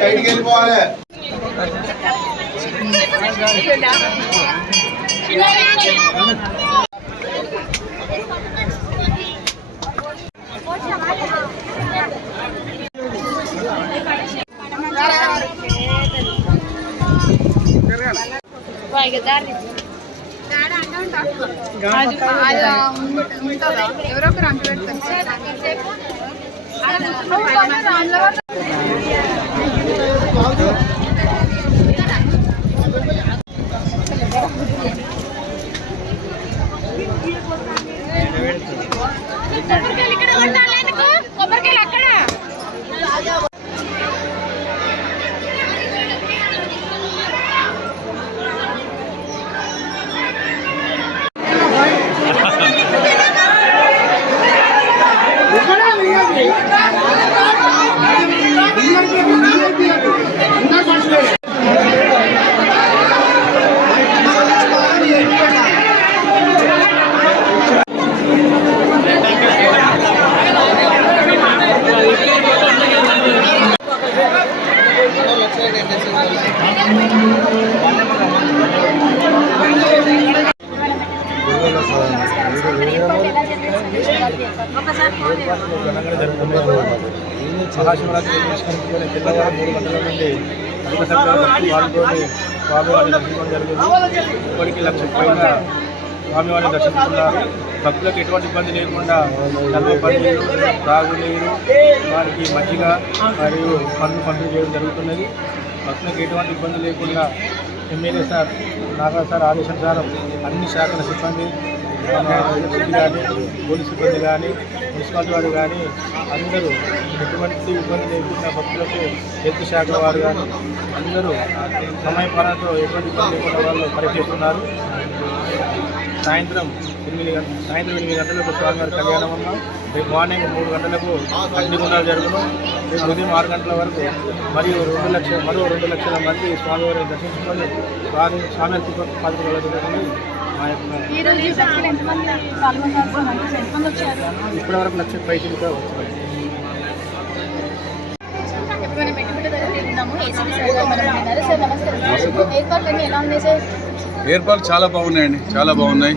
బయటికి వెళ్ళిపోవాలి. ఎవరో ఒకరు అంటు కొబ్బరికాయలు అక్కడ మహాశివరాత్రి పురస్కరించుకొని తెల్లవారు 3 గంటల నుండి అధిక సంఖ్యలో పాల్గొని స్వామివారిని దర్శించడం జరిగింది. ఇప్పటికీ 1,00,000 పైన స్వామివారిని దర్శించుకున్నారు. భక్తులకు ఎటువంటి ఇబ్బంది లేకుండా చదువు పన్నీరు, త్రాగునీరు, వారికి మజ్జిగ మరియు పంపిణీ చేయడం జరుగుతున్నది. భక్తులకు ఎటువంటి ఇబ్బంది లేకుండా ఎమ్మెల్యే సార్ నాగరాజ్ సార్ ఆదేశానుసారం అన్ని శాఖల సిబ్బంది కానీ పోలీసు సిబ్బంది కానీ మున్సిపాలిటీ వారు కానీ అందరూ ఎటువంటి ఇబ్బంది లేకుండా భక్తులకు హెల్త్ శాఖ వారు కానీ అందరూ సమయపాలనతో ఎటువంటి ఇబ్బంది లేకుండా వాళ్ళు పరీక్షిస్తున్నారు. సాయంత్రం 8 గంటలకు స్వామివారి కళ్యాణం ఉన్నాం. రేపు మార్నింగ్ 3 గంటలకు అగ్నిగుండాలు జరుగును. రేపు ఉదయం 6 గంటల వరకు మరియు 2 లక్షల మంది స్వామివారిని దర్శించుకొని స్వామివారి పాత్రలు జరుగుతుంది. ఇప్పటి వరకు 1,00,000 పైసలుగా వచ్చాయి. ఏర్పాట్లు చాలా బాగున్నాయండి, చాలా బాగున్నాయి.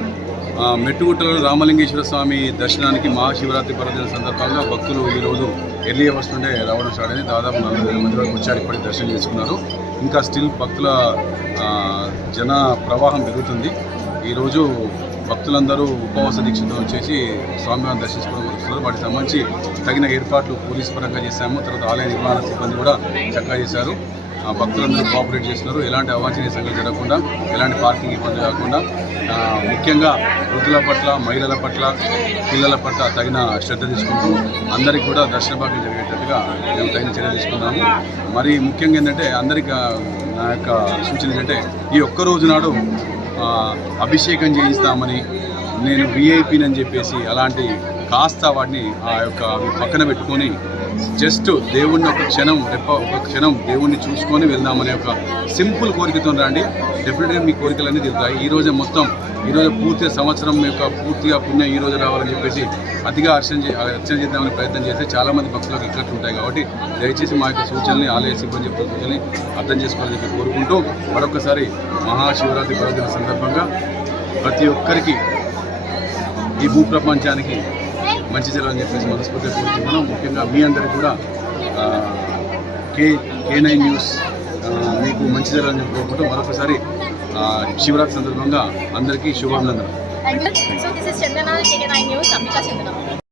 మెట్టుగుట్టలో రామలింగేశ్వర స్వామి దర్శనానికి మహాశివరాత్రి పర్వదిన సందర్భంగా భక్తులు ఈరోజు ఎర్లీ అవర్స్ నుండే రావడం స్టార్ట్ అయింది. దాదాపు 40,000 మంది వరకు వచ్చారు, ఇప్పటికి దర్శనం చేసుకున్నారు. ఇంకా స్టిల్ భక్తుల జన ప్రవాహం పెరుగుతుంది. ఈరోజు భక్తులందరూ ఉపవాస దీక్షతో వచ్చేసి స్వామివారిని దర్శించుకోవడం వస్తున్నారు. వాటికి సంబంధించి తగిన ఏర్పాట్లు పోలీసు పరంగా చేశాము. తర్వాత ఆలయ నిర్మాణ సిబ్బంది కూడా చక్కగా చేశారు. భక్తులందరూ కోఆపరేట్ చేస్తున్నారు. ఎలాంటి అవాంఛనీయ సంఘటనలు జరగకుండా, ఎలాంటి పార్కింగ్ ఇబ్బంది కాకుండా, ముఖ్యంగా వృద్ధుల పట్ల, మహిళల పట్ల, పిల్లల పట్ల తగిన శ్రద్ధ తీసుకుంటూ అందరికీ కూడా దర్శన భాగ్యం జరిగేటట్టుగా మేము తగిన చర్య తీసుకున్నాము. మరి ముఖ్యంగా ఏంటంటే అందరికీ నా యొక్క సూచన ఏంటంటే ఈ ఒక్కరోజు నాడు అభిషేకం చేయిస్తామని, నేను విఐపీనని చెప్పేసి అలాంటి కాస్త వాటిని అవి పక్కన పెట్టుకొని జస్ట్ దేవుణ్ణి ఒక క్షణం దేవుణ్ణి చూసుకొని వెళ్దామనే ఒక సింపుల్ కోరికతో రండి. డెఫినెట్గా మీ కోరికలన్నీ తీరుతాయి. ఈరోజు పూర్తి సంవత్సరం యొక్క పూర్తిగా పుణ్యం ఈరోజు రావాలని చెప్పేసి అతిగా అర్చన చేద్దామని ప్రయత్నం చేస్తే చాలామంది భక్తులకు ఇక్కట్లు ఉంటాయి. కాబట్టి దయచేసి మా యొక్క సూచనల్ని, ఆలయ సిబ్బంది చెప్పిన సూచనల్ని అర్థం చేసుకోవాలని చెప్పి కోరుకుంటూ మరొకసారి మహాశివరాత్రి పర్వదిన సందర్భంగా ప్రతి ఒక్కరికి ఈ భూప్రపంచానికి మంచి జరగాలని చెప్పేసి మనస్ఫూర్తిగా కోరుకుంటున్నాం. ముఖ్యంగా మీ అందరికీ కూడా K9 న్యూస్ మీకు మంచి జరగాలని చెప్పి కోరుకుంటూ మరొకసారి శివరాత్రి సందర్భంగా అందరికీ శుభాభినందనలు.